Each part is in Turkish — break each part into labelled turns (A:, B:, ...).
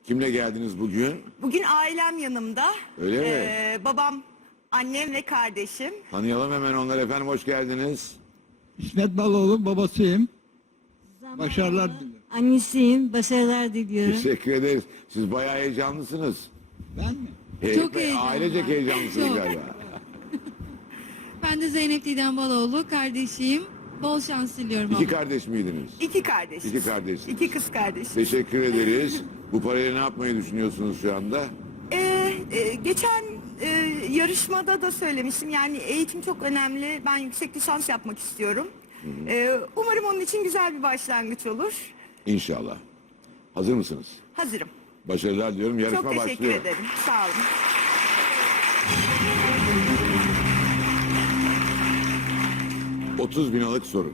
A: Kimle geldiniz bugün?
B: Bugün ailem yanımda.
A: Öyle mi?
B: Babam, annem ve kardeşim.
A: Tanıyalım hemen onları efendim, hoş geldiniz.
C: İsmet Baloğlu babasıyım.
D: Zamanla
C: Başarılar diliyorum.
D: Annesiyim. Başarılar diliyorum.
A: Teşekkür ederiz. Siz bayağı heyecanlısınız.
C: Ben mi?
D: Çok heyecanlı.
A: Ailecek heyecanlısınız
D: Çok.
A: galiba.
E: Ben de Zeynep Didem Baloğlu, kardeşiyim. Bol şans diliyorum.
A: İki
E: ona.
A: kardeş miydiniz?
B: İki kardeş.
A: İki kardeş.
B: İki kız kardeş.
A: Teşekkür ederiz. Bu parayla ne yapmayı düşünüyorsunuz şu anda?
B: Geçen yarışmada da söylemiştim. Yani eğitim çok önemli. Ben yüksek lisans yapmak istiyorum. Umarım onun için güzel bir başlangıç olur.
A: İnşallah. Hazır mısınız?
B: Hazırım.
A: Başarılar diliyorum. Yarışma
B: Çok teşekkür
A: başlıyor.
B: ederim. Sağ olun.
A: ...30.000 soru.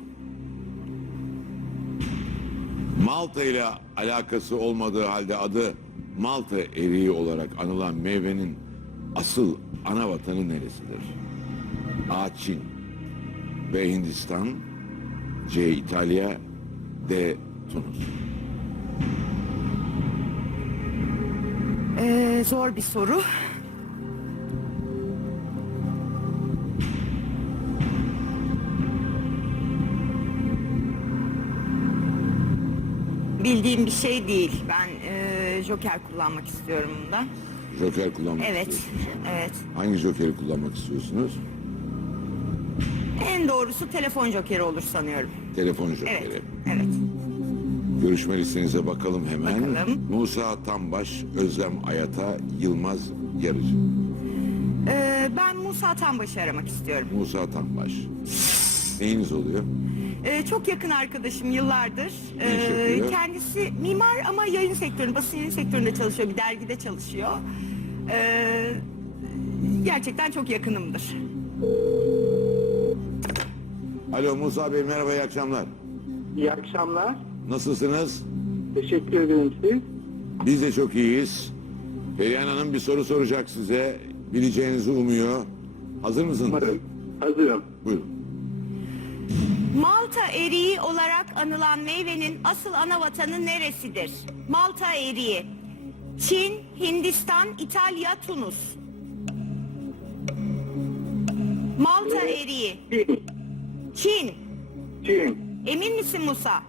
A: Malta ile alakası olmadığı halde adı Malta eriği olarak anılan meyvenin asıl ana vatanı neresidir? A. Çin, B. Hindistan, C. İtalya, D. Tunus.
B: Zor bir soru. Bildiğim bir şey değil. Ben joker kullanmak istiyorum bunda.
A: Joker kullanmak
B: Evet,
A: istiyorsunuz.
B: evet.
A: Hangi jokeri kullanmak istiyorsunuz?
B: En doğrusu telefon jokeri olur sanıyorum.
A: Telefon jokeri.
B: Evet, evet.
A: Görüşme listenize bakalım hemen.
B: Bakalım.
A: Musa Tambaş, Özlem Ayata, Yılmaz Yarıcı.
B: Ben Musa Tanbaş'ı aramak istiyorum.
A: Musa Tambaş. Neyiniz oluyor?
B: Çok yakın arkadaşım yıllardır.
A: Ne iş yapıyor?
B: Kendisi mimar ama yayın sektöründe, basın yayın sektöründe çalışıyor. Bir dergide çalışıyor. Gerçekten çok yakınımdır.
A: Alo Musa Bey, merhaba, iyi akşamlar.
F: İyi akşamlar.
A: Nasılsınız?
F: Teşekkür ederim siz.
A: Biz de çok iyiyiz. Perihan Hanım bir soru soracak size. Bileceğinizi umuyor. Hazır mısınız?
F: Umarım. Hazırım.
A: Buyurun.
B: Malta eriği olarak anılan meyvenin asıl ana vatanı neresidir? Malta eriği. Çin, Hindistan, İtalya, Tunus. Malta eriği.
F: Çin.
B: Çin.
F: Çin.
B: Emin misin Musa?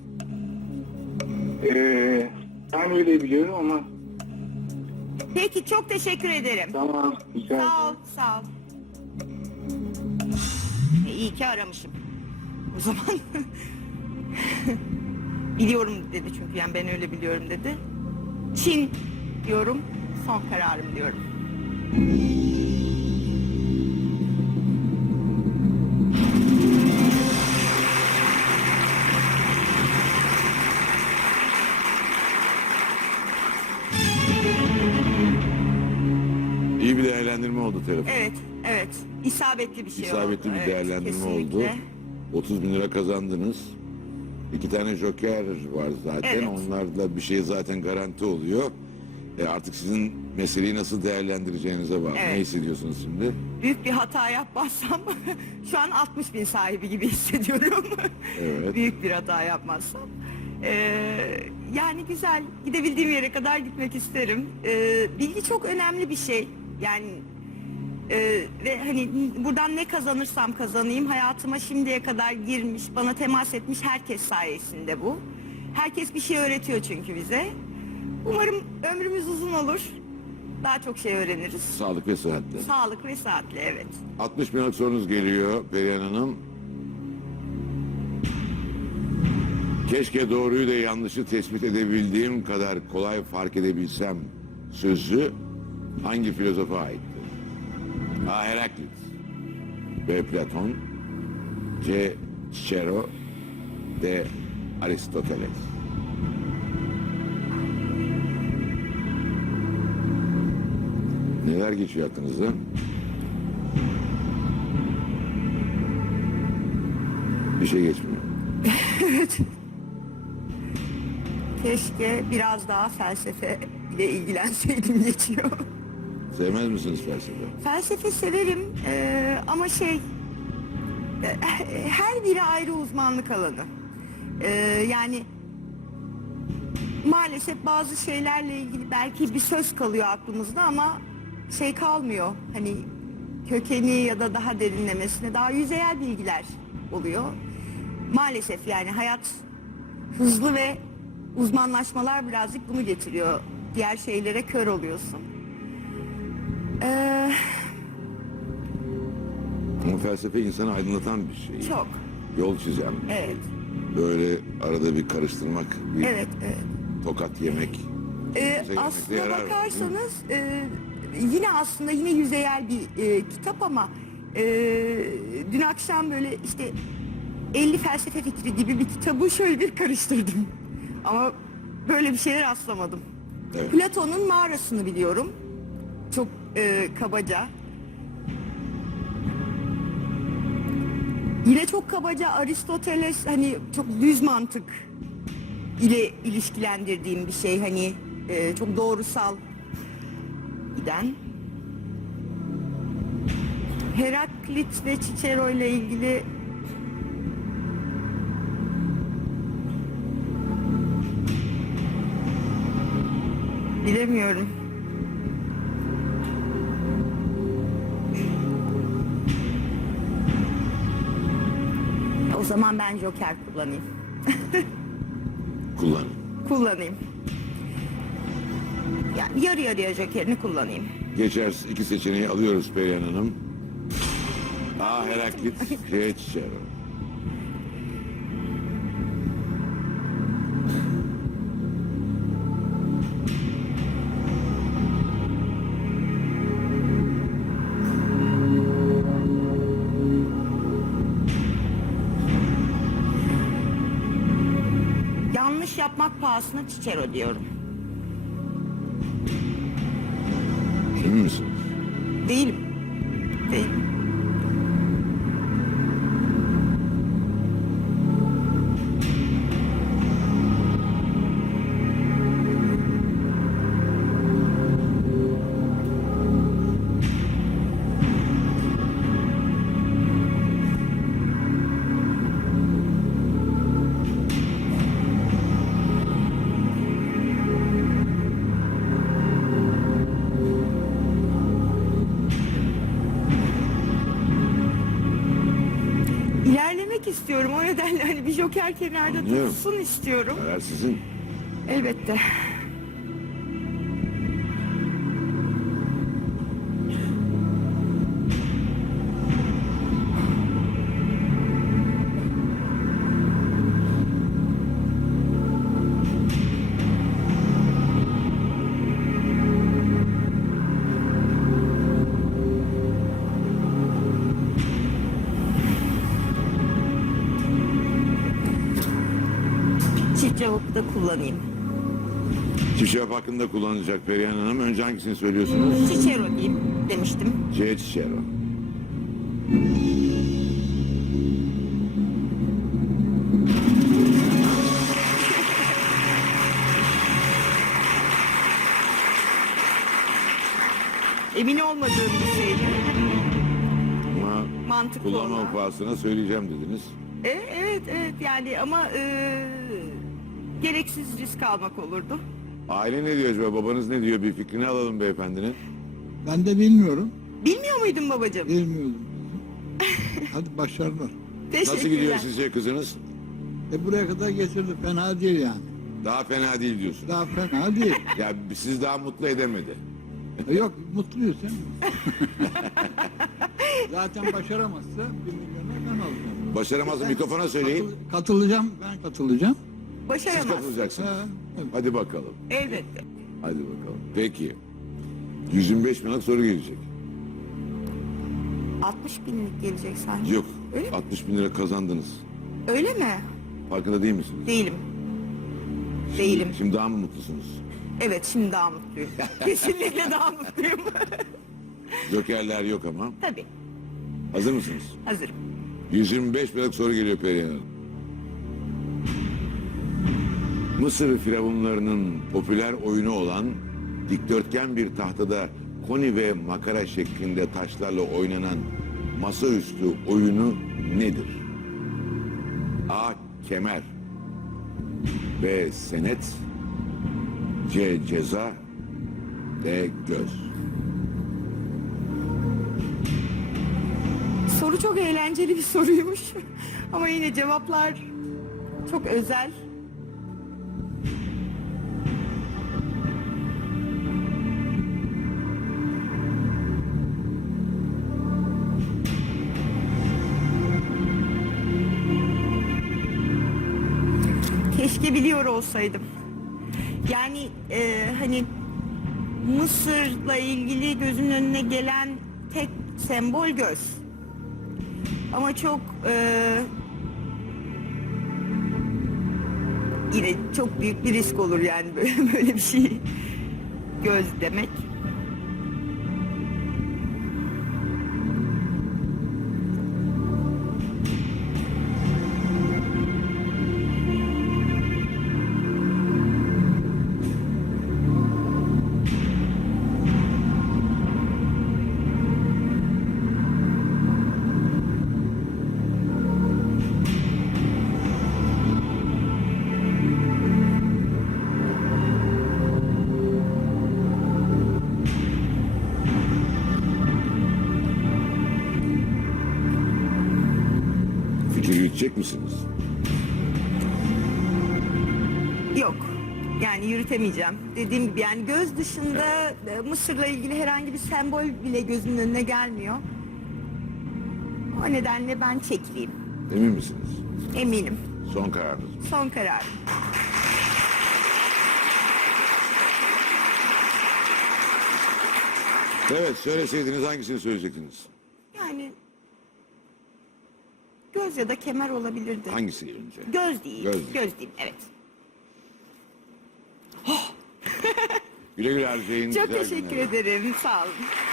F: Ben öyle biliyorum ama
B: Peki, çok teşekkür ederim.
F: tamam. Güzel.
B: Sağ ol, sağ ol. İyi ki aramışım. O zaman biliyorum dedi, çünkü yani ben öyle biliyorum dedi. Çin diyorum, son kararım diyorum.
A: İyi bir değerlendirme oldu telefon.
B: Evet, evet. İsabetli bir şey oldu.
A: İsabetli bir
B: Evet,
A: değerlendirme
B: kesinlikle.
A: oldu. 30.000 kazandınız. 2 tane joker var zaten.
B: Evet.
A: Onlarla bir şey zaten garanti oluyor. Artık sizin meseleyi nasıl değerlendireceğinize bağlı.
B: Evet.
A: Ne hissediyorsunuz şimdi?
B: Büyük bir hata yapmazsam şu an 60.000 sahibi gibi hissediyorum.
A: Evet.
B: Büyük bir hata yapmazsam. Yani güzel, gidebildiğim yere kadar gitmek isterim. Bilgi çok önemli bir şey. Yani ve hani buradan ne kazanırsam kazanayım, hayatıma şimdiye kadar girmiş, bana temas etmiş herkes sayesinde bu. Herkes bir şey öğretiyor çünkü bize. Umarım ömrümüz uzun olur. Daha çok şey öğreniriz.
A: Sağlık ve sıhhatle.
B: Sağlık ve saatle, evet.
A: 60.000 sorunuz geliyor Perihan Hanım. Keşke doğruyu da yanlışı tespit edebildiğim kadar kolay fark edebilsem sözü hangi filozofa aittir? A. Heraklit, B. Platon, C. Cicero, D. Aristoteles. Neler geçiyor aklınızdan? Bir şey geçmiyor.
B: Keşke biraz daha felsefe ile ilgilenseydim geçiyor.
A: Sevmez misiniz felsefe?
B: Felsefe severim ama her biri ayrı uzmanlık alanı. Yani maalesef bazı şeylerle ilgili belki bir söz kalıyor aklımızda ama şey kalmıyor. Hani kökeni ya da daha derinlemesine daha yüzeyel bilgiler oluyor. Maalesef yani hayat hızlı ve uzmanlaşmalar birazcık bunu getiriyor. Diğer şeylere kör oluyorsun.
A: Ama felsefe insanı aydınlatan bir şey.
B: Çok.
A: Yol çizen.
B: Evet.
A: Böyle arada bir karıştırmak, bir
B: Evet, evet.
A: tokat yemek. Bize
B: Aslına
A: yemekte yarar,
B: bakarsanız yine yüzeyel bir kitap ama dün akşam böyle işte 50 felsefe fikri gibi bir kitabı şöyle bir karıştırdım. Ama böyle bir şeye rastlamadım.
A: Evet.
B: Platon'un mağarasını biliyorum. Çok kabaca. Yine çok kabaca Aristoteles hani çok düz mantık ile ilişkilendirdiğim bir şey hani çok doğrusal giden. Heraklit ve Cicero ile ilgili bilemiyorum. O zaman ben Joker kullanayım.
A: Kullan.
B: Kullanayım. Yani yarı yarıya Joker'ini kullanayım.
A: Geçer, iki seçeneği alıyoruz Perihan Hanım. A. Heraklit, C. Cicero.
B: Yanlış yapmak pahasına Cicero diyorum.
A: Emin misiniz?
B: Değilim. Değilim. İlerlemek istiyorum. O nedenle hani bir Joker kenarda
A: Anlıyorum.
B: dursun istiyorum.
A: Karar sizin.
B: Elbette. Çift cevapı da kullanayım.
A: Cicero hakkında kullanılacak Perihan Hanım. Önce hangisini söylüyorsunuz?
B: Cicero diyeyim demiştim.
A: C. Cicero.
B: Emin olmadığım bir şeydi.
A: Ama
B: Mantıklı
A: kullanmam
B: olan.
A: pahasına söyleyeceğim dediniz.
B: Evet yani ama gereksiz risk almak olurdu.
A: Aile ne diyor acaba? Babanız ne diyor? Bir fikrini alalım beyefendinin.
C: Ben de bilmiyorum.
B: Bilmiyor muydun babacığım?
C: Bilmiyordum. Hadi başarılar.
A: Nasıl gidiyor sizce kızınız?
C: Buraya kadar getirdi. Fena değil yani.
A: Daha fena değil diyorsun.
C: Daha fena değil.
A: Ya siz daha mutlu edemedi.
C: Yok mutluyuz değil mi? Zaten başaramazsa 1 milyonu ben alacağım.
A: Başaramazsa mikrofona söyleyin.
C: Katılacağım. Ben katılacağım.
A: Siz
B: Başaramaz.
A: katılacaksınız.
C: Ha, evet.
A: Hadi bakalım.
B: Elbette.
A: Hadi bakalım. Peki. 125 binlik soru gelecek.
B: 60 binlik gelecek sanki.
A: Yok.
B: Öyle mi?
A: 60 bin lira kazandınız.
B: Öyle mi?
A: Farkında değil misiniz?
B: Değilim. Değilim.
A: Şimdi daha mı mutlusunuz?
B: Evet şimdi daha mutluyum. Kesinlikle daha mutluyum.
A: Jokerler yok ama.
B: Tabii
A: Hazır mısınız?
B: hazırım.
A: 125 binlik soru geliyor Perihan Hanım. Mısır firavunlarının popüler oyunu olan dikdörtgen bir tahtada koni ve makara şeklinde taşlarla oynanan masaüstü oyunu nedir? A. Kemer B. Senet C. Ceza. D. Göz.
B: Soru çok eğlenceli bir soruymuş. Ama yine cevaplar çok özel. Keşke biliyor olsaydım. Yani hani Mısır'la ilgili gözümün önüne gelen tek sembol göz. Ama çok yine çok büyük bir risk olur yani böyle bir şey göz demek.
A: Fikir yürütecek misiniz?
B: Yok. Yani yürütemeyeceğim. Dediğim gibi yani göz dışında Mısır'la ilgili herhangi bir sembol bile gözümün önüne gelmiyor. O nedenle ben çekileyim.
A: Emin misiniz?
B: Eminim.
A: Son kararınız.
B: Son karar.
A: Evet, söyleseydiniz hangisini söyleyecektiniz?
B: Yani göz ya da kemer olabilirdi.
A: Hangisi önce?
B: Göz değil.
A: Göz
B: Göz,
A: değil.
B: diyeyim. Evet.
A: Güle güle harcayın.
B: Çok
A: güzel
B: teşekkür
A: günler.
B: ederim. Sağ olun.